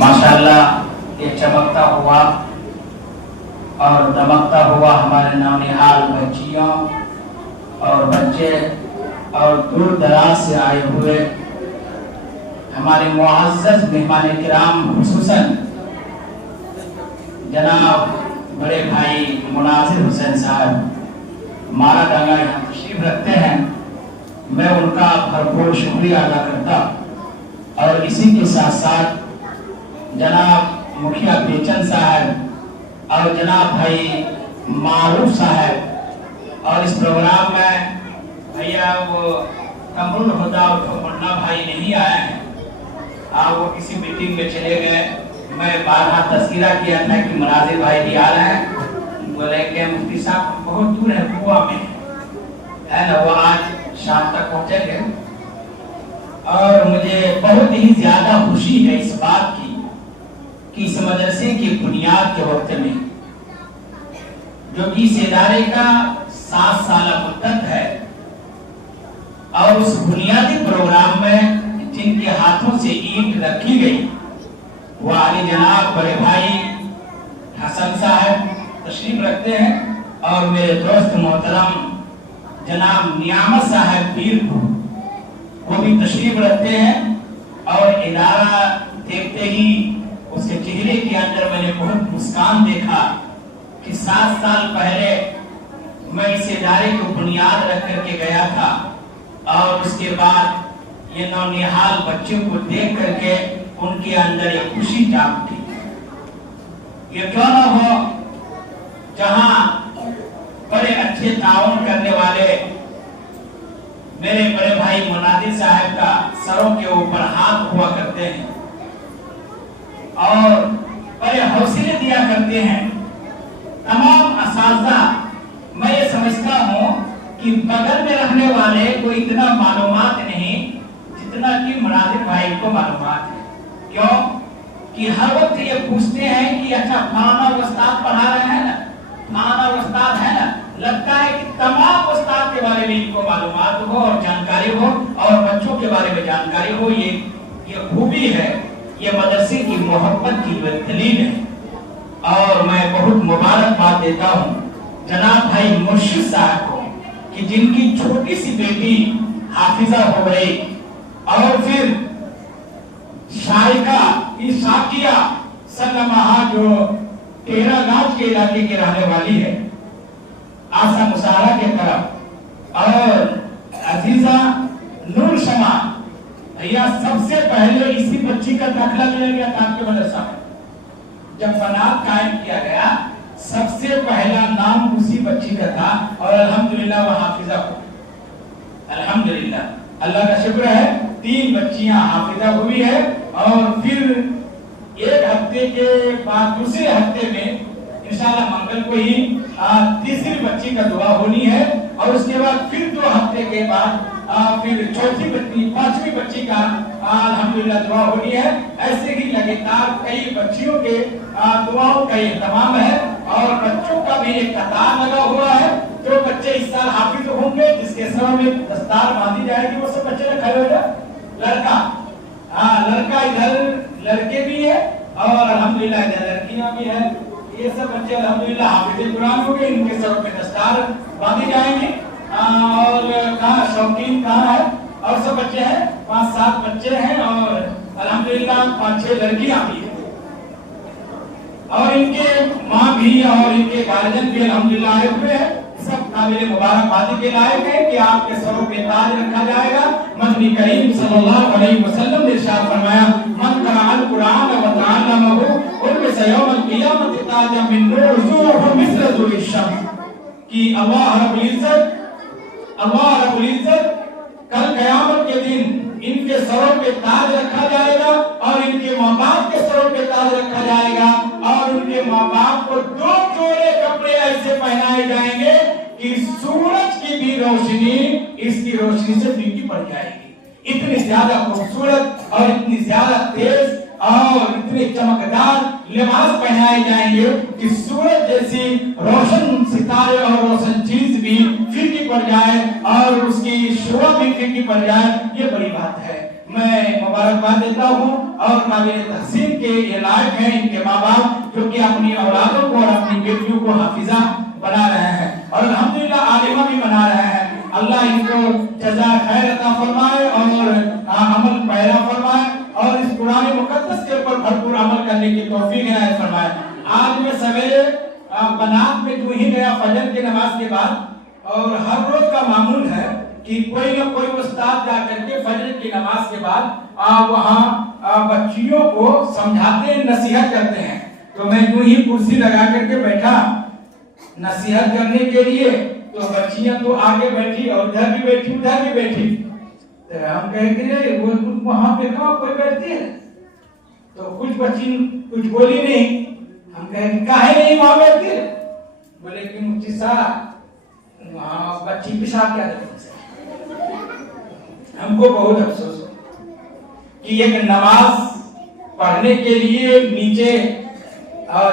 माशाअल्लाह ये चमकता हुआ और दमकता हुआ हमारे नौनिहाल बच्चियों और बच्चे और दूर दराज से आए हुए हमारे मुअज़्ज़ज़ मेहमान किराम, खुसूसन जनाब बड़े भाई मुनासिर हुसैन साहब मारा डांगा यहाँ तशरीफ रखते हैं। मैं उनका भरपूर शुक्रिया अदा करता और इसी के साथ साथ जनाब मुखिया बेचन साहब और जनाब भाई मारूफ साहब और इस प्रोग्राम में भैया वो कमरुल हुदा और मुन्ना भाई नहीं आए हैं, वो किसी मीटिंग में चले गए। मैं बारहा तस्कीरा किया था कि मुनाजिर भाई भी आ रहे हैं, बोले कि मुफ्ती साहब बहुत दूर है, गोवा में है ना, वो आज शाम तक पहुंचेंगे। और मुझे बहुत ही ज्यादा खुशी है इस बात की कि इस मदरसे की बुनियाद के वक्त में, जो कि इस इदारे का 7 साल मुद्दत है, और उस बुनियादी प्रोग्राम में जिनके हाथों से ईंट रखी गई वो आली जनाब बड़े भाई हसन साहब तशरीफ रखते हैं और मेरे दोस्त मोहतरम जनाब नियामत साहब पीर वो भी तशरीफ रखते हैं। और इदारा देखते ही उसके चेहरे के अंदर मैंने बहुत मुस्कान देखा कि 7 साल पहले मैं इस इदारे को बुनियाद रख करके गया था और उसके बाद ये नौनिहाल बच्चों को देख करके उनके अंदर एक खुशी जाग उठी। ये क्यों ना हो जहां बड़े अच्छे ताउन करने वाले मेरे बड़े भाई मुनादिर साहब का सरों के ऊपर हाथ हुआ करते हैं और बड़े हौसले दिया करते हैं तमाम असातिज़ा। मैं ये समझता हूँ कि बगल में रहने वाले को इतना मालूमात नहीं जितना कि मुनादिर भाई को मालूमात है। क्यों कि हर वक्त ये पूछते हैं कि अच्छा फलाना उस्ताद पढ़ा रहे हैं ना, फलाना उस्ताद है ना, लगता है कि तमाम उस्ताद के बारे में इनको मालूमात हो और जानकारी हो और बच्चों के बारे में जानकारी हो। ये खूबी है, ये मदरसे की मोहब्बत की दलील है। और मैं बहुत मुबारकबाद देता हूँ जनाब भाई मुर्शिद साहब को कि जिनकी छोटी सी बेटी हाफिजा हो गई और फिर शाइका साकिया सलमहा जो टेरागांव के इलाके के रहने वाली है, आसा मुसारा के तरफ, और अजीजा नूर शमा भैया सबसे पहले इसी बच्ची का दाखिला लिया गया था आपके मदरसा में। जब बनात कायम किया गया सबसे पहला नाम उसी बच्ची का था और अल्हम्दुलिल्लाह वो हाफिजा हो। अल्हम्दुलिल्लाह अल्लाह का शुक्र है 3 बच्चियां हाफिजा हुई है। और फिर एक हफ्ते के बाद दूसरे हफ्ते में इंशाल्लाह मंगल को ही तीसरी बच्ची का दुआ होनी है और उसके बाद फिर 2 हफ्ते के बाद फिर चौथी बच्ची 5वीं बच्ची का अल्हम्दुलिल्लाह दुआ होनी है। ऐसे ही लगातार कई बच्चियों के दुआओं का इंतजाम है और बच्चों का भी एक कतार लगा हुआ है। जो बच्चे इस साल हाफिज होंगे जिसके सर में दस्तार बांधी जाएगी वो सब बच्चे खड़े हो जाए। लड़का इधर लड़के भी है और अल्हम्दुलिल्लाह इधर लड़कियां भी है। ये सब बच्चे अल्हम्दुलिल्लाह हाफिज कुरान हो गए, इनके सर पे दस्तार बांधी जाएंगी। और कहाँ शौकीन कहाँ है और सब बच्चे हैं, 5-7 बच्चे हैं और अल्हम्दुलिल्लाह 5-6 लड़कियां भी हैं और इनके माँ भी और इनके गार्जियन भी अल्हम्दुलिल्लाह आए हुए हैं। सब काबिल मुबारकबादी के लायक है कि आपके सरों पे ताज रखा जाएगा। नबी करीम सल्लल्लाहु अलैहि वसल्लम ने इरशाद फरमाया मन क़राअल कुरान व तअल्लमहु उलबिस यौमल क़ियामति ताजम मिन नूर ज़ुहु मिस्ल ज़ुल शम्स कि अल्लाह रब्बुल इज्जत कल क़यामत के दिन इनके सरों पे ताज रखा जाएगा और इनके माँ बाप के सरों पे ताज रखा जाएगा और उनके माँ बाप को 2 जोड़े कपड़े ऐसे पहनाए जाएंगे कि सूरज की भी रोशनी इसकी रोशनी से फीकी पड़ जाएगी। इतनी ज्यादा खूबसूरत और इतनी ज्यादा तेज और इतने चमकदार लिबास पहनाए जाएंगे कि सूरज जैसी रोशन सितारे और रोशन चीज भी फीकी पड़ जाए और उसकी शोभा भी फीकी पड़ जाए। ये बड़ी बात है। میں مبارکباد دیتا ہوں اور قابل تحسین کے یہ لائق ہیں ان کے ماں باپ جو کہ اپنی اولادوں کو اور اپنی بیٹیوں کو حافظہ بنا رہے ہیں اور الحمدللہ عالمہ بھی بنا رہے ہیں۔ اللہ ان کو جزائے خیر عطا فرمائے اور عمل پیرا فرمائے اور اس قرآن مقدس کے اوپر بھرپور عمل کرنے کی توفیق عنایت فرمائے۔ آج میں سویرے بنات میں جو ہی گیا فجر کی نماز کے بعد اور ہر روز کا معمول ہے کہ کوئی نہ کوئی استاد جا کر کے فجر کی نماز کے بعد وہاں بچیوں کو سمجھاتے ہیں، نصیحت کرتے ہیں۔ تو میں یوں ہی کرسی لگا کر کے بیٹھا نصیحت کرنے کے لیے، تو بچیاں تو آگے بیٹھی اور ادھر بھی بیٹھی ادھر بھی بیٹھی۔ تو ہم کہیں کہ وہ وہاں پہ کہاں کوئی بیٹھتی ہے؟ تو کچھ بچی کچھ بولی نہیں۔ ہم کہیں کہ کاہے نہیں وہاں بیٹھتی ہے؟ بولے کہ مفتی صاحب وہاں بچی پیشاب کیا کرتی ہے۔ ہم کو بہت افسوس ہو کہ ایک نماز پڑھنے کے لیے نیچے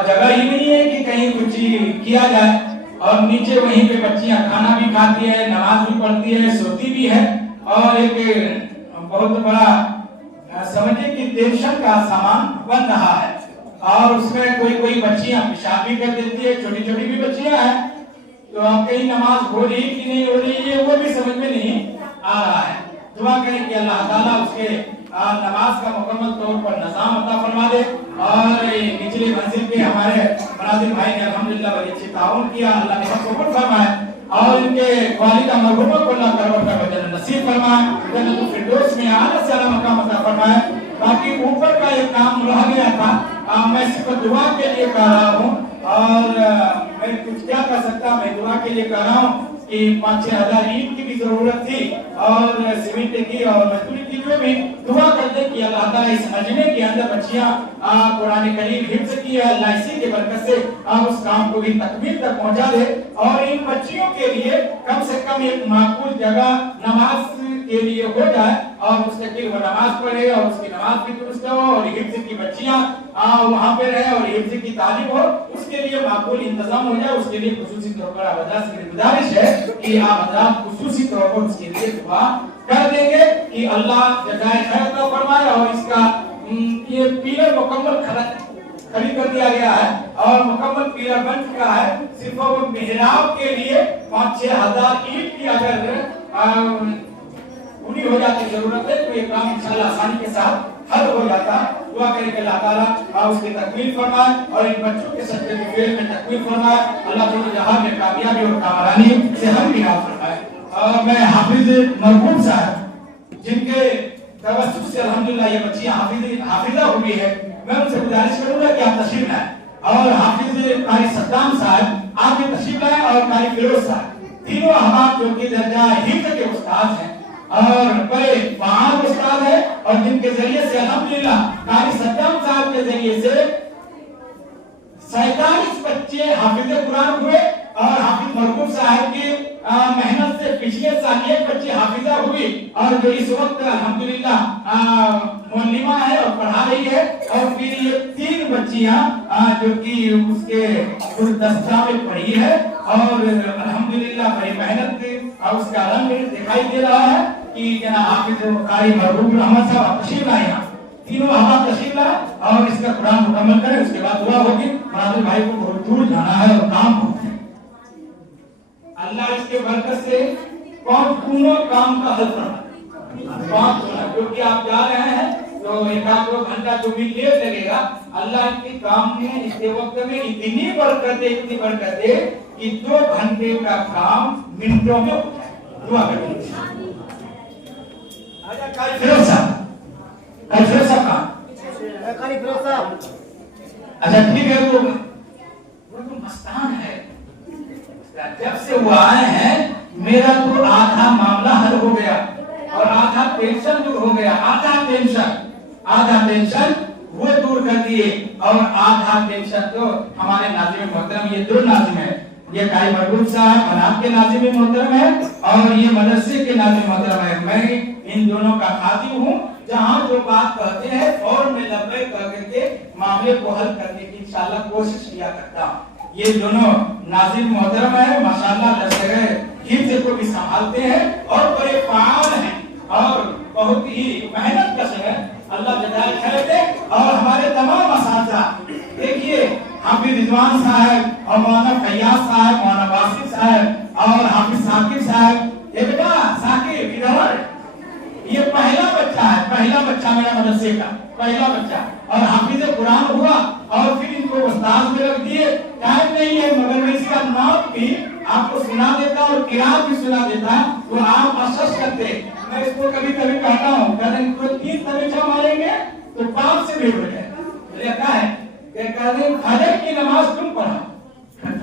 جگہ ہی نہیں ہے کہ کہیں کچھ کیا جائے اور نیچے وہیں پہ بچیاں کھانا بھی کھاتی ہے، نماز بھی پڑھتی ہے، سوتی بھی ہے اور ایک بہت بڑا سمجھے کہ ٹینشن کا سامان بن رہا ہے اور اس میں کوئی بچیاں پیشاب بھی کر دیتی ہے، چھوٹی چھوٹی بھی بچیاں ہیں۔ تو آپ کہیں نماز ہو رہی کہ نہیں ہو رہی ہے وہ بھی سمجھ میں نہیں آ رہا ہے۔ دعا کریں کہ اللہ تعالیٰ اس کے نماز کا مکمل طور پر نظام عطا فرما دے اور نچلی منزل پہ ہمارے مناظر بھائی نے الحمدللہ بڑی اچھی تعاون کیا، اللہ نے قبول فرمائے اور ان کے والدہ مرحومہ کو اللہ کروڑ کا وجہ نصیب فرمائے، جنت الفردوس میں اعلیٰ سے اعلیٰ مقام عطا فرمائے۔ باقی اوپر کا ایک کام رہ گیا تھا، میں صرف دعا کے لیے کہہ رہا ہوں اور میں کچھ کیا کر سکتا، میں دعا کے لیے کہہ رہا ہوں کہ 5-6 ہزار اینٹ کی بھی ضرورت تھی اور سیمنٹ کی اور مزدوری کی، جو بھی دعا کرتے کہ اللہ تعالیٰ اس مجمع کے اندر بچیاں قرآن کریم حفظ کی ہے، اللہ اسی کے برکت سے آپ اس کام کو بھی تکمیل تک پہنچا دے اور ان بچیوں کے لیے کم سے کم ایک معقول جگہ نماز کے لیے ہو جائے اور مستقل وہ نماز پڑھے اور اس کی نماز بھی درست ہو اور حفظ کی بچیاں وہاں پہ رہے اور حفظ کی تعلیم ہو، اس کے لیے معقول انتظام ہو جائے۔ اس کے لیے خصوصی طور پر حضرات سے گزارش ہے کہ آپ حضرات خصوصی طور پر اس کے لیے دعا کر دیں گے کہ اللہ جزائے خیر عطا فرمائے اور اس کا یہ پیلر مکمل کھڑی کر دیا گیا ہے اور مکمل پیلر بن چکا ہے۔ صرف وہ محراب کے لیے 5-6 ہزار اینٹ کی اگر پوری ہو جاتی ضرورت ہے تو یہ کام انشاءاللہ آسانی کے ساتھ حل ہو جاتا ہے۔ دعا کریں کہ اللہ تعالیٰ اس کی تکمیل فرمائے اور ان بچوں کے سچے فعل میں تکمیل فرمائے، اللہ تعالیٰ جہاں میں کامیابی اور کامرانی سے ہم بھی نام فرمائے۔ اور میں حافظ مرحوم صاحب جن کے توسط سے الحمدللہ یہ بچیاں حافظہ ہوئی ہے، میں ان سے گزارش کروں گا کہ آپ تشریف لائیں اور حافظ قاری صدام صاحب آپ بھی تشریف لائیں اور قاری فیروز صاحب، تینوں احباب جو کہ درجہ حفظ کے استاد ہیں اور بڑے فعال استاد ہیں اور جن کے ذریعے سے الحمدللہ قاری صدام صاحب کے ذریعے سے 47 بچے حافظ قرآن ہوئے اور حافظ مرحوم صاحب کی محنت سے پچھلے سال ایک بچی حافظہ ہوئی اور جو اس وقت الحمدللہ معلمہ ہے اور پڑھا رہی ہے اور پھر یہ 3 بچیاں جو کہ اس کے دستہ میں پڑھی ہے اور الحمدللہ بڑی محنت اور اس کا رنگ دکھائی دے رہا ہے کہ جناب حافظ قاری مرحوم رحمت صاحب تشریف لائے ہیں، تینوں احباب تشریف لائے اور اس کا قرآن مکمل کریں، اس کے بعد دعا ہوگی۔ مناظر بھائی کو بہت دور جانا ہے اور کام ہوتا ہے، اللہ اس کے برکت سے پورا کام کا حل کرنا کیونکہ آپ جا رہے ہیں تو 1-2 گھنٹہ جو بھی لیٹ لگے گا، اللہ اس کے کام میں اس کے وقت میں اتنی برکت دے کہ 2 گھنٹے کا کام منٹوں میں ہو جائے۔ دعا کریں قاری فیروز صاحب اچھا ٹھیک ہے، وہ مستان ہے، جب سے وہ آئے ہیں میرا تو آدھا معاملہ حل ہو گیا اور آدھا ٹینشن دور ہو گیا، آدھا ٹینشن وہ دور کر دیے اور آدھا ٹینشن تو ہمارے ناظم محترم، یہ 2 ناظم ہیں، یہ قاری مرحوم صاحب مناب کے ناظم محترم ہے اور یہ مدرسے کے ناظم محترم ہے۔ میں ان دونوں کا خادم ہوں، جہاں جو بات کہتے ہیں فوراً میں لبیک کر کے معاملے کو حل کرنے کی انشاءاللہ کوشش کیا کرتا ہوں۔ یہ دونوں ناظم محترم ہیں، ماشاءاللہ درسگاہ حفظ کو بھی سنبھالتے ہیں اور بڑے فعال ہیں اور بہت ہی محنت کش ہے، اللہ جزائے خیر دے۔ اور ہمارے تمام اساتذہ دیکھیے، حافظ رضوان صاحب اور مولانا فیاض صاحب، مولانا باسط صاحب اور حافظ ثاقب صاحب، یہ بیٹا ثاقب ادھر، یہ پہلا بچہ ہے، پہلا بچہ میرا مدرسے کا پہلا بچہ، اور حافظ قرآن ہوا اور پھر ان کو استاد میں رکھ دیے۔ ٹائم نہیں ہے مگر میں اس کا نام بھی آپ کو سنا دیتا اور قرآن بھی سنا دیتا، تو آپ افسوس کرتے۔ میں اس کو کبھی کبھی کہتا ہوں کہ ان کو 3 تنچا ماریں گے تو 5 سے بھی ہو جائے۔ رہتا ہے کہ کہتے ہیں فجر کی نماز تم پڑھا،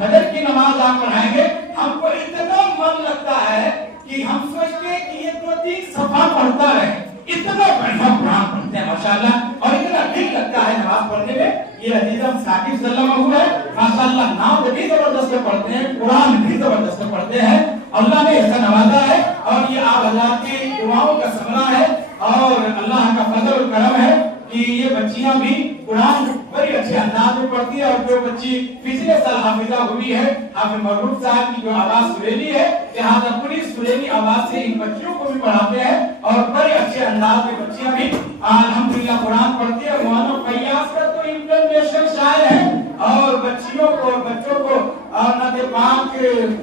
فجر کی نماز آپ پڑھائیں گے، ہم کو اتنا من لگتا ہے کہ ہم سوچتے ہیں کہ یہ 2-3 صفحہ پڑھتا رہے، اتنا بڑھیا قرآن پڑھتے ہیں ماشاءاللہ، اور اتنا دل لگتا ہے نماز پڑھنے میں۔ یہ عزیزم ثاقب سلم ہوا ہے ماشاءاللہ، نام بھی زبردست پڑھتے ہیں، قرآن بھی زبردست پڑھتے ہیں، اللہ نے ایسا نوازا ہے، اور یہ آپ حضرات کی دعاؤں کا ثمرہ ہے اور اللہ کا فضل و کرم ہے کہ یہ بچیاں بھی قرآن بڑی اچھے انداز میں پڑھتی ہے۔ اور جو بچی پچھلے سال حافظہ ہوئی ہے، حافظ محروب صاحب کی جو آواز سریلی ہے، لہٰذا پوری سریلی آواز سے ان بچیوں کو بھی پڑھاتے ہیں، اور بڑے اچھے انداز میں بچیاں بھی الحمدللہ قرآن پڑھتی ہے۔ مولانا فیاض کا تو انٹرنیشنل شاعر ہے، اور بچیوں کو بچوں کو اور نعت پاک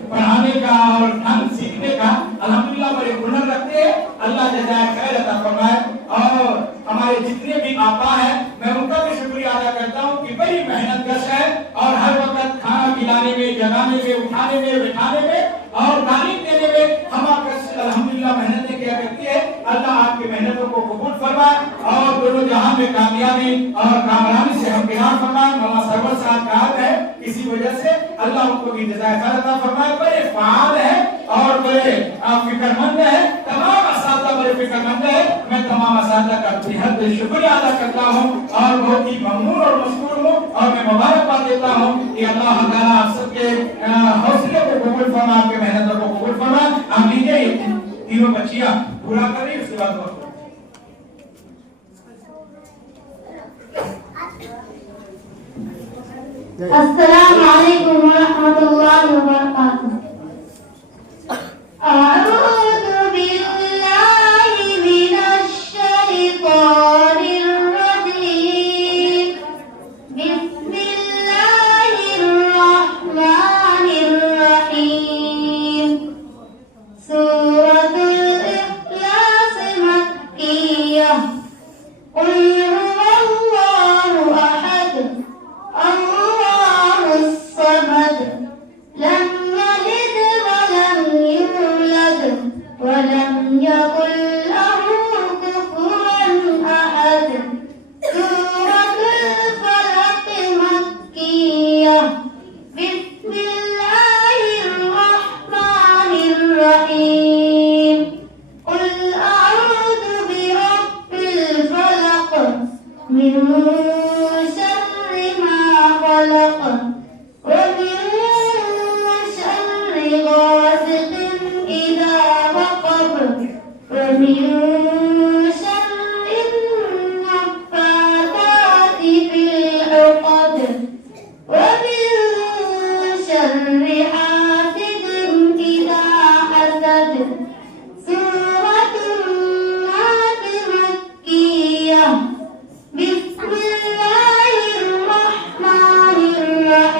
پڑھانے کا اور ڈھنگ سیکھنے کا الحمدللہ بڑے ہنر رکھتے ہیں، اللہ جزائے خیر عطا فرمائے۔ اور ہمارے جتنے بھی آپا ہیں میں ان کا بھی شکریہ ادا کرتا ہوں کہ بڑی محنت کش ہے، اور ہر وقت کھانا کھلانے میں، جگانے میں، اٹھانے میں، بٹھانے میں اور تعلیم دینے میں ہمارا الحمدللہ محنتیں کیا کرتی ہے۔ اللہ آپ کی محنتوں کو قبول فرمائے اور دونوں جہاں میں کامیابی اور کامرانی سے ہمکنار فرمائے۔ مولانا سرور صاحب کا حق ہے، اسی وجہ سے اللہ ان کو بھی جزائے خیر عطا فرمائے۔ بڑے فعال ہیں اور بڑے فکر مند ہیں، تمام اساتذہ بڑے فکر مند ہیں۔ میں تمام اساتذہ کا بہت شکریہ ادا کرتا ہوں اور بہت ہی ممنون اور مشکور ہوں، اور میں مبارکباد دیتا ہوں کہ اللہ تعالیٰ آپ سب کے حوصلے کو قبول فرمائے، آپ کے محنتوں کو قبول فرمائے۔ ہم لیجیے یہ تینوں بچیاں پورا کریں، اس کے بعد السلام علیکم ورحمۃ اللہ وبرکاتہ۔ اعوذ باللہ من الشیطان الرجیم، بسم اللہ الرحمن الرحیم۔ سورۃ الاخلاص مکیہ۔ قل هو اللہ احد اللہ الصمد، لم یلد ولم یولد ولم یکن له کفوا احد۔ سورۃ الفلق مکیہ۔ بسم اللہ الرحمن الرحیم۔ قل اعوذ برب الفلق، من شر ما خلق، ومن شر غاسق إذا وقب، ومن شر النفاثات في العقد، ومن شر حاسد إذا حسد۔ سورة الناس مكية۔ بسم الله الرحمن الرحيم۔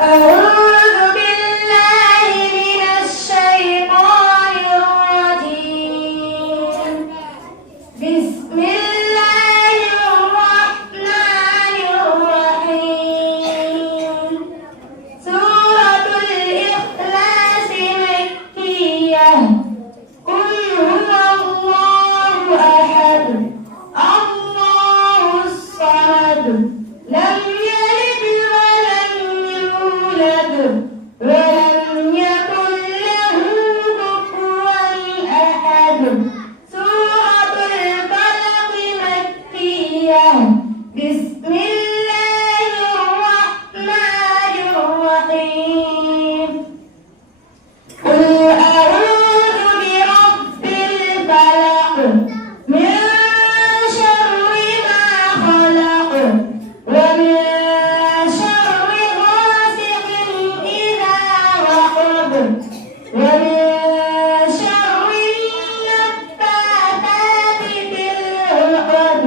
أعوذ بالله من الشيطان الرجيم. بسم الله الرحمن الرحيم. سورة الإخلاص مكية. قل هو الله أحد الله الصمد لم يلد ولم يولد ولم يكن له كفوا أحد. سورة الفلق مكية. بسم الله الرحمن الرحيم. قل أعوذ برب الفلق من شر ما خلق ومن شر غاسق إذا وقب ومن شر النفاثات في العقد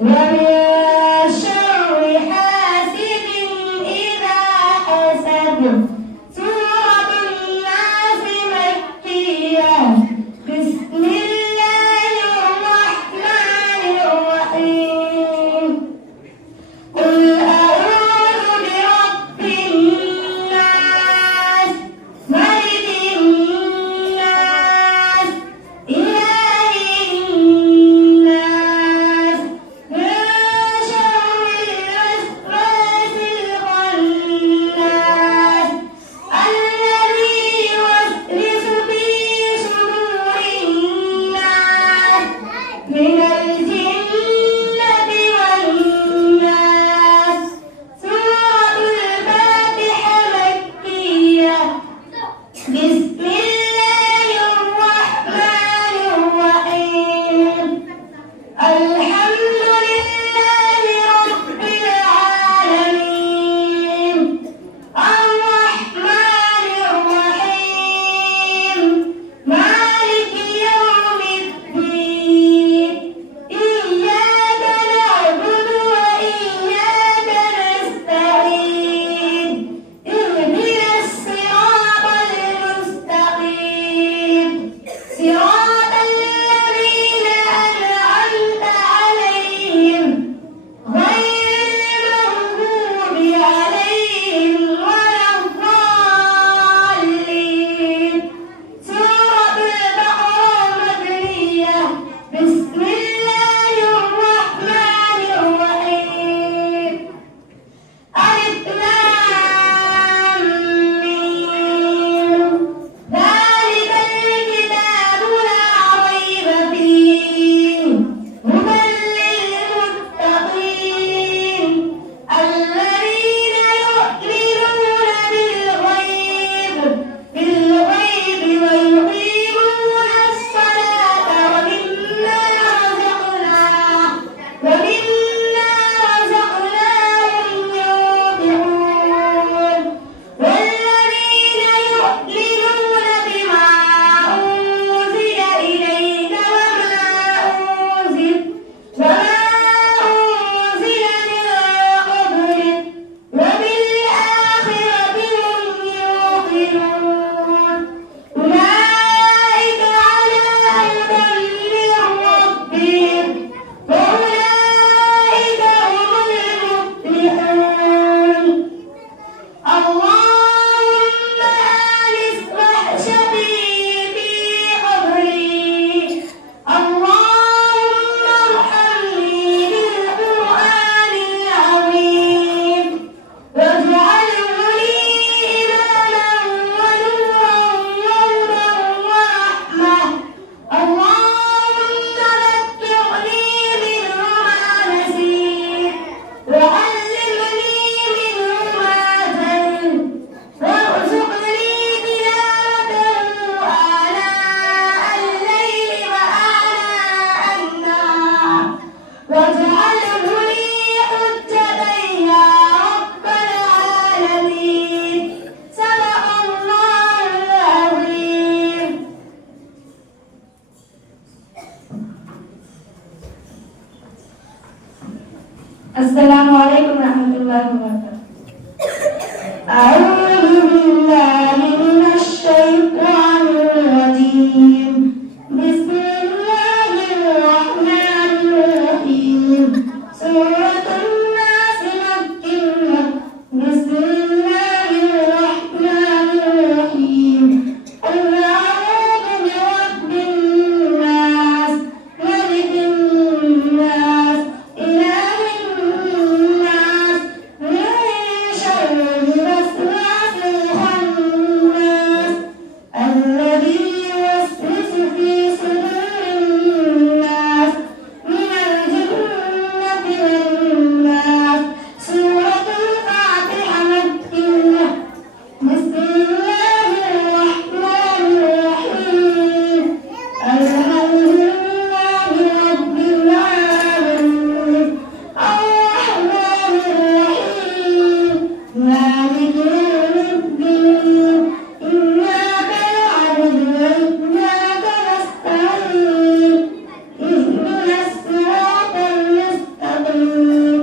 ومن شر حاسد إذا حسد. سورة الناس مكية. بسم الله الرحمن الرحيم. قل أعوذ برب الناس ملك الناس إله الناس من شر الوسواس الخناس الذي يوسوس في صدور الناس من الجنة والناس. سورة الفاتحة مكية. بسم الله الرحمن الرحيم. الحمد لله رب العالمين الرحمن الرحيم مالك يوم الدين إياك نعبد وإياك نستعين اهدنا الصراط المستقيم صراط الذين أنعمت عليهم غير المغضوب عليهم ولا الضالين. سورة البقرة مدنية. بسم الله الرحمن الرحيم. ألف لام ميم. ذلك الكتاب لا ريب فيه هدى للمتقين الذين يؤمنون بالغيب ويقيمون الصلاة ومما رزقناهم ينفقون والذين يؤمنون بما أنزل إليك وما أنزل من قبلك وبالآخرة هم يوقنون أولئك على هدى من ربهم وأولئك هم المفلحون. اللهم آنس وحشتي في قبري. اللهم ارحمني بالقرآن العظيم واجعله لي إماما ونورا وهدى ورحمة. اللهم ذكرني منه ما نسيت وعلمني منه ما جهلت وارزقني تلاوته آناء الليل وآناء النهار واجعله لي حجة يا رب العالمين. صدق الله العظيم. السلام عليكم ورحمة الله وبركاته. أعوذ بالله من الشيطان الرجيم بسم الله الرحمن الرحيم سورة الناس مكية بسم الله الرحمن الرحيم قل أعوذ برب الناس ملك الناس إله الناس من شر الوسواس الخناس الذي يوسوس في صدور الناس من الجنة والناس سورة الفاتحة مكية بسم الله الرحمن الرحيم الحمد لله رب العالمين الرحمن الرحيم مالك يوم الدين إياك نعبد وإياك نستعين اهدنا الصراط المستقيم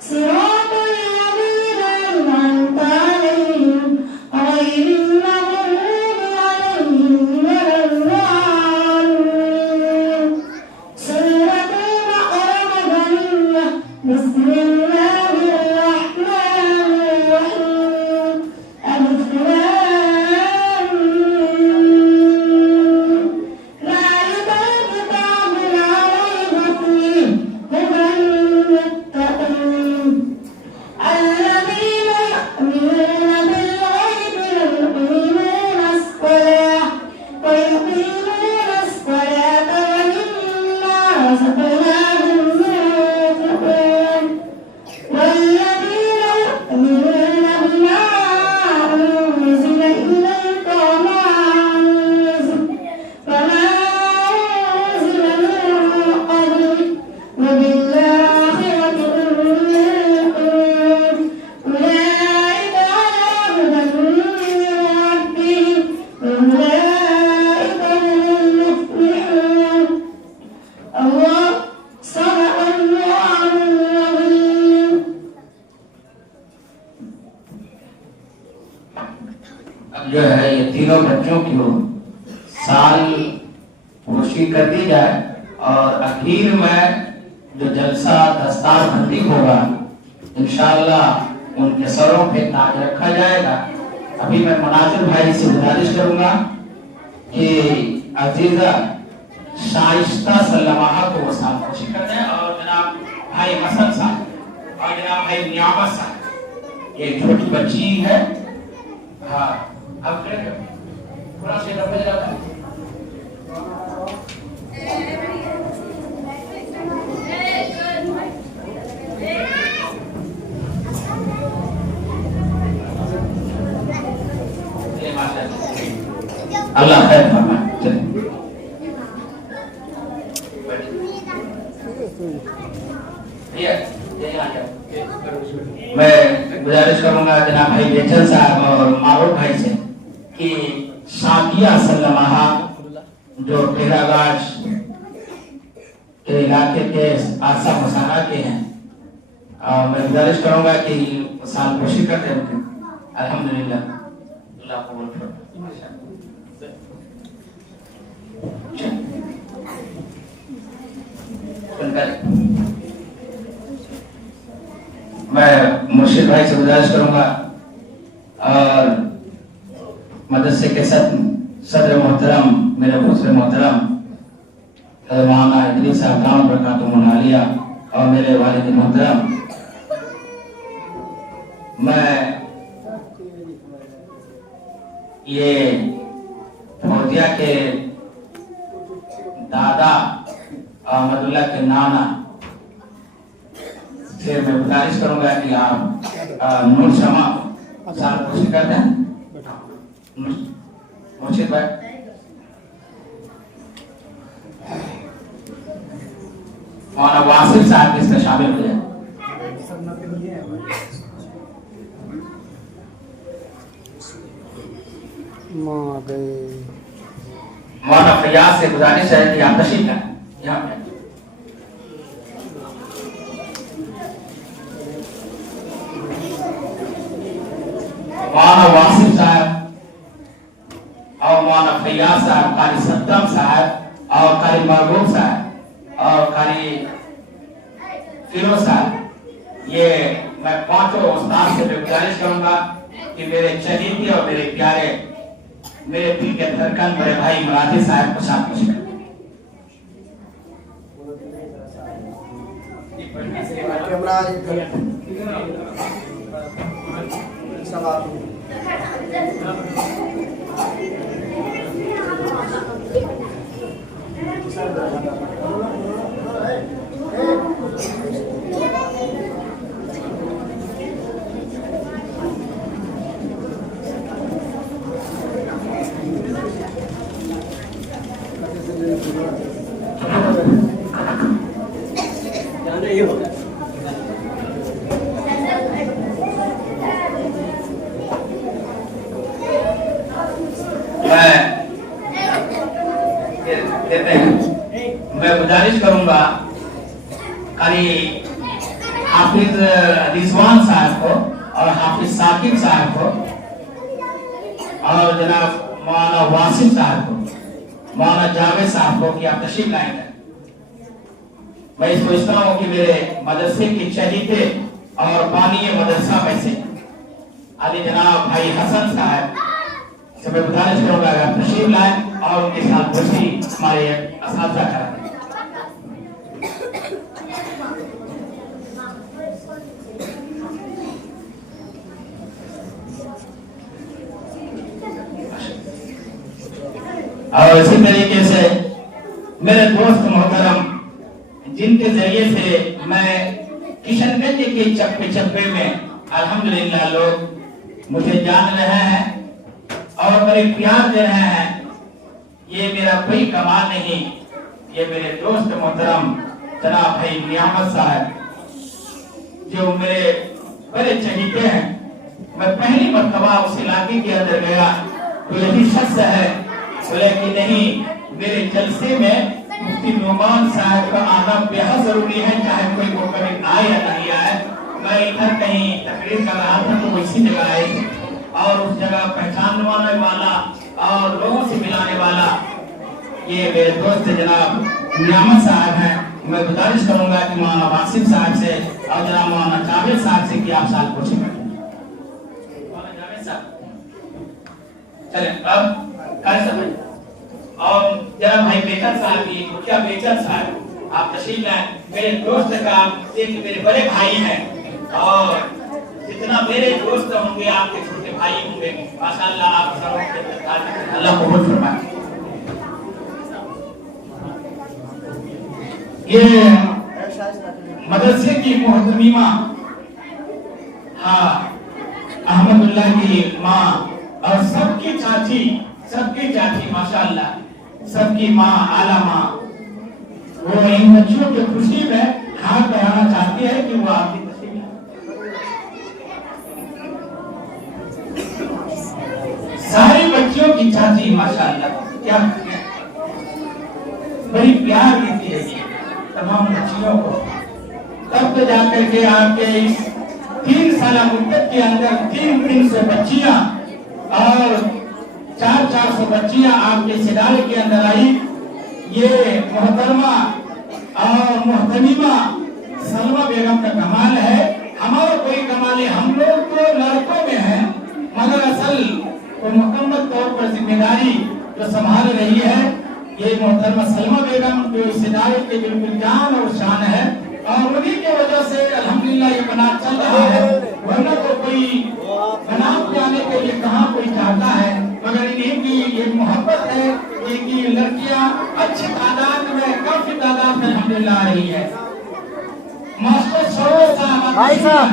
صراط الذين أنعمت عليهم غير المغضوب عليهم ولا الضالين سورة البقرة مدنية بسم الله الرحمن الرحيم ألف لام ميم ذلك الكتاب لا ريب فيه هدى للمتقين الذين يؤمنون بالغيب ويقيمون الصلاة ومما رزقناهم ينفقون والذين يؤمنون بما أنزل إليك وما أنزل من قبلك وبالآخرة هم يوقنون أولئك على هدى من ربهم وأولئك هم المفلحون الله صدق الله العظيم. अब जो है ये तीनों बच्चों की साल पुरस्कृत कर दी जाए और आखिर में जो जलसा दस्तार बंदी होगा इंशाअल्लाह उनके सरों पे ताज रखा जाएगा। अभी मैं मुनासिर भाई से गुजारिश करूंगा कि अजीजा शाइस्ता सल्लमाहा को वो सामोशी कर दें और जनाब भाई मसन साहब और जनाब भाई नियामत साहब ये छोटी बच्ची है। हाँ अब थोड़ा से रखा जाता है। अल्लाह खैर फरमाए। चलिए मैं गुजारिश करूंगा जनाब भाई बेचन साहब और मारूफ भाई से कि साकिया सल्लमाहा जो टेरागाज के इलाके के आसा मसाना के हैं मैं गुजारिश करूंगा कि साल खुशी कर दें। अल्हम्दुलिल्लाह अल्लाह कबूल फरमाए। मैं मुर्शिद भाई से गुजारिश करूंगा और मदरसे के सदर मोहतरम मेरे दूसरे मोहतरम मौलाना इदरीस साहब दाम बरकातुहुल आलिया और मेरे वालिद मोहतरम मैं ये फौजिया के दादा अहमदुल्ला के नाना से मैं गुजारिश करूंगा कि आप नूर शमा साल खुशी कर दें। मुर्शिद भाई और वासिफ साहब इसमें शामिल हो जाए। मौलाना फयाज से गुजारिश है कि आप तशरीफ लाएं यहाँ पे। मौलाना वासिफ साहब और मौलाना फैयाज साहब, कारी सद्दाम साहब और कारी महबूब साहब और कारी फिरोज साहब, ये मैं पांचों उस्ताद से गुजारिश करूंगा कि मेरे चहेते और मेरे प्यारे, मेरे दिल के धड़कन बड़े भाई मराठी साहब को साथ में कैमरा सब आप मैं गुजारिश करूंगा कारी हाफिज रिजवान साहब को और हाफिज साकिब साहब को और जनाब मौलाना वासिफ साहब को, मौलाना जावेद साहब को कि आप तशरीफ लाएंगे। मैं सोचता हूँ कि मेरे मदरसे के चहेते और बानी मदरसा में से आदि जनाब भाई हसन साहब से मैं गुजारिश करूंगा अगर तशरीफ लाएं और उनके साथ बच्ची हमारे असातिज़ा करें। और इसी तरीके से मेरे दोस्त मोहतरम जिनके जरिए से मैं किशनगंज के चप्पे चप्पे में अल्हम्दुलिल्लाह लोग मुझे जान रहे हैं और मेरे प्यार दे रहे हैं, ये मेरा कोई कमाल नहीं, ये मेरे दोस्त मोहतरम जनाब भाई नियामत साहब जो मेरे बड़े चहीते हैं। मैं पहली मर्तबा उस इलाके के अंदर गया तो यही शख्स है, बोले कि नहीं मेरे जलसे में मुफ्ती नुमान साहब का आना बेहद जरूरी है, चाहे कोई वो कभी आए या नहीं आए। मैं इधर कहीं तकरीर कर रहा था तो वो इसी जगह आए थे और उस जगह पहचानने वाला और लोगों से मिलाने वाला ये मेरे दोस्त जनाब नियामत साहब हैं। मैं गुजारिश करूंगा कि मौलाना वासिफ साहब से और जनाब मौलाना जावेद साहब से कि आप साथ पूछेंगे। मौलाना जावेद साहब चले अब कर समय और जनाब भाई बेकर साहब की मुखिया बेकर साहब आप तशरीफ लाएं। मेरे दोस्त का एक मेरे बड़े भाई हैं और जितना मेरे दोस्त होंगे आपके छोटे भाई होंगे, माशाअल्लाह आप सब अल्लाह कबूल फरमाए। ये मदरसे की मोहतमीमा हाँ अहमदुल्लाह की माँ और सबकी चाची माशाअल्लाह सबकी माँ आला माँ, वो इन बच्चों की खुशी में हाथ बढ़ाना चाहती है कि वो आपकी सारी बच्चियों की चाची माशाअल्लाह क्या बड़ी प्यार देती है तमाम बच्चियों को। तब तो जाकर के आपके इस 3 साल मुद्दत के अंदर 300 बच्चियां और 400 बच्चियां आपके सिदारे के अंदर आई। ये मोहतरमा और मोहतमीमा सलमा बेगम का कमाल है, हमारा कोई कमाल है। हम लोग तो लड़कों में हैं मगर असल तो मुकम्मल तौर पर जिम्मेदारी जो संभाल रही है ये मोहतरमा सलमा बेगम जो इस इदारे के बिल्कुल जान और शान है और उन्हीं की वजह से अल्हम्दुलिल्लाह ये बना चल रहा है। वरना तो कोई बना जाने के लिए कहाँ कोई चाहता है, मगर इन्हीं की ये मोहब्बत है कि लड़कियां अच्छी तादाद में काफी तादाद में अल्हम्दुलिल्लाह आ रही है। मास्टर सरोज साहब भाई साहब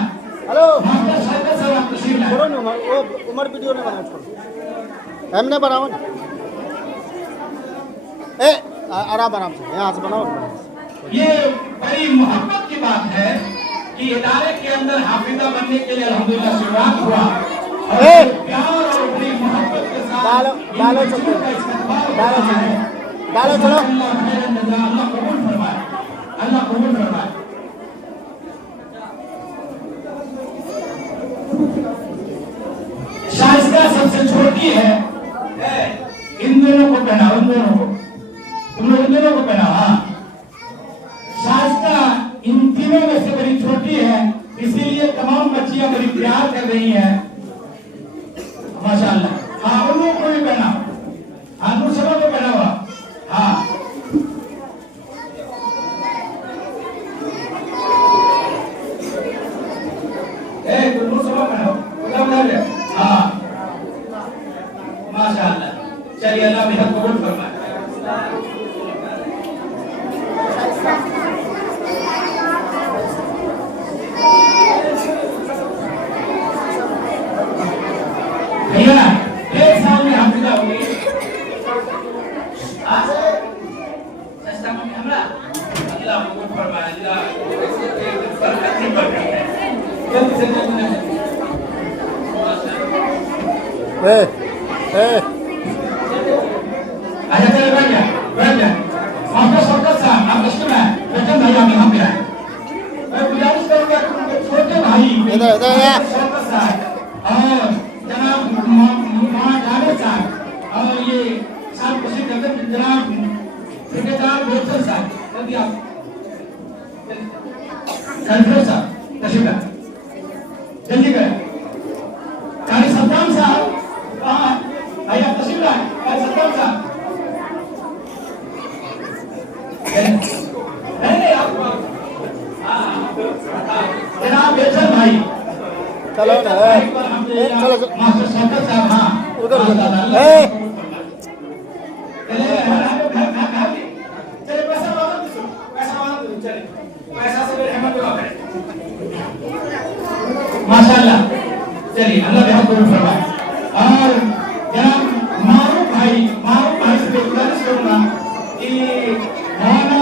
हेलो मास्टर शरकत साहब आप तशरीफ लाएं। छोड़ो ना वो उमर वीडियो नहीं बनाओ, छोड़ो हमने बनाओ ना आराम से यहाँ से बनाओ। ये बड़ी मोहब्बत की बात है कि इदारे के अंदर हाफिजा बनने के लिए अल्हम्दुलिल्लाह शुरुआत हुआ और प्यार और बड़ी मोहब्बत के साथ डालो चलो अल्लाह कबूल फरमाए, अल्लाह कबूल फरमाए। छोटी है, इन दोनों को पहनाओ, इन दोनों को, तुम लोग इन दोनों को पहनाओ। हाँ, शाइस्ता इन तीनों में से बड़ी छोटी है, इसीलिए तमाम बच्चियां बड़ी प्यार कर रही हैं। माशाअल्लाह। हाँ, उन लोगों को भी पहनाओ। हाँ, दूसरों को पहनाओ। हाँ, हाँ, माशाअल्लाह। चलिए, अल्लाह मेरा कबूल फरमाए। भैया, एक साल में हाफिजा होगी। सस्ता में हमरा अल्लाह कबूल फरमाए। अल्लाह बरकत नहीं बरकत। जल्दी से जल्दी। अच्छा चलो बैठ जा, बैठ जा। मास्टर शौकत साहब, आप तशरीफ लाए। बच्चन भाई आप यहाँ पे आए। मैं गुजारिश करूँगा कि उनके छोटे भाई शौकत साहब और जनाब मौलाना जावेद साहब और ये साहब खुशी करते हैं जनाब ठेकेदार बेचल साहब, जल्दी आप कंट्रोल साहब तशरीफ लाए, जल्दी करें। कारी सद्दाम साहब कहाँ भाई, आप तशरीफ लाए। कारी सद्दाम साहब नहीं आप जनाब बेचल भाई, चलो ना, चलो मास्टर शौकत साहब। हाँ, उधर माशाअल्लाह। चलिए, अल्लाह बेहद कबूल फरमाए। और जनाब मारूफ भाई से गुजारिश करूंगा कि मौलाना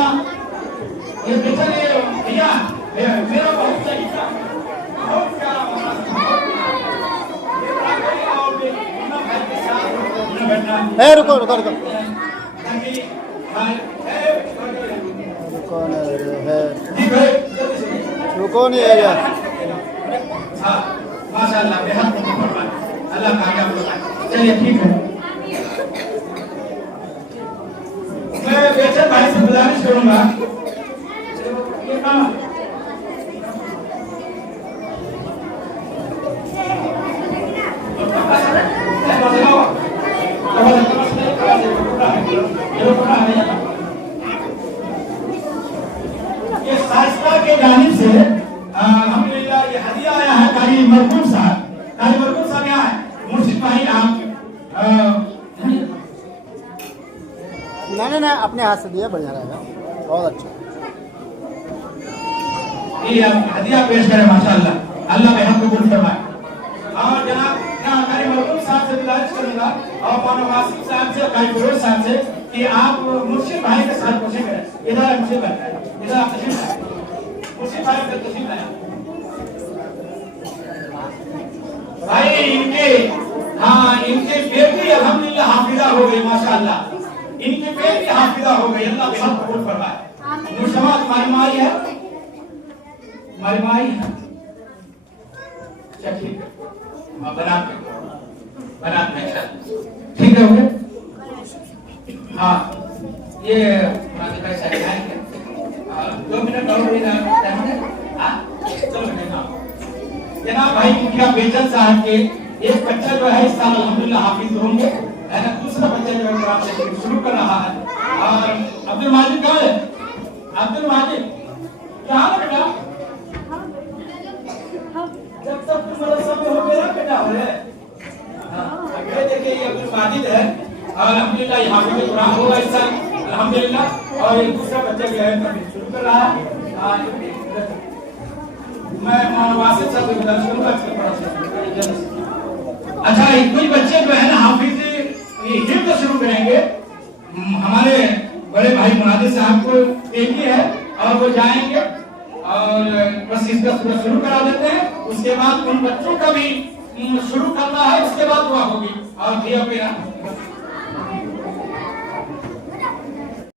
ये बेचारे भैया मेरा बहुत चाहिए रुको रुको रुको, रुको नहीं है यार। माशाअल्लाह, बेहद कबूल फरमाए, अल्लाह कामयाब फरमाए। चलिए ठीक है, मैं बेचन भाई से गुजारिश करूंगा ये शाइस्ता के जानिब से अल्हम्दुलिल्लाह ये हदिया आया है। कारी मरहूम साहब यहाँ है। मुर्शिद भाई आप नहीं अपने हाथ से दिया, बढ़िया रहेगा, बहुत अच्छा। ये हदिया पेश करें। माशाअल्लाह, अल्लाह बेहद कबूल फरमाए। और जनाब कारी मरहूम साहब से गुजारिश करूंगा और मौलाना वासिफ साहब से, कारी फिरोज साहब से कि आप मुर्शिद भाई के साथ कोशिश करें। इधर मुर्शिद भाई, इधर आप तशरीफ लाए। मुर्शिद भाई से तशरीफ लाए भाई। इनके बेटी अल्हम्दुलिल्लाह हाफिजा हो गई। माशाअल्लाह, इनकी बेटी हाफिजा हो गई। अल्लाह बेहद कबूल फरमाए। मुशमा तुम्हारी माई है, तुम्हारी माई है। अच्छा ठीक है, बनात में ठीक है, हो गया। हाँ, ये पैसा है 2 मिनट और जनाब भाई मुखिया बेचन साहब के एक बच्चा जो है इस साल अल्हम्दुलिल्लाह हाफिज होंगे, है ना। दूसरा बच्चा जो है कुरान शरीफ शुरू कर रहा है। और अब्दुल माजिद कहाँ है? अब्दुल माजिद कहाँ है बेटा? जब तक तुम मदरसा में हो मेरा बेटा हो रे। ये देखिए, ये अब्दुल माजिद है और अल्हम्दुलिल्लाह यहाँ पे कुरान होगा इस साल अल्हम्दुलिल्लाह। और ये दूसरा बच्चा जो है शुरू कर रहा है। मैं वासिफ साहब से गुजारिश करूंगा। अच्छा, कुछ बच्चे जो है ना हाफिज हिफ्ज़ शुरू करेंगे। हमारे बड़े भाई मुनादिर साहब को देखिए है और वो जाएंगे और बस इसका शुरू करा देते हैं। उसके बाद उन बच्चों का भी शुरू करना है, उसके बाद दुआ होगी। और भैया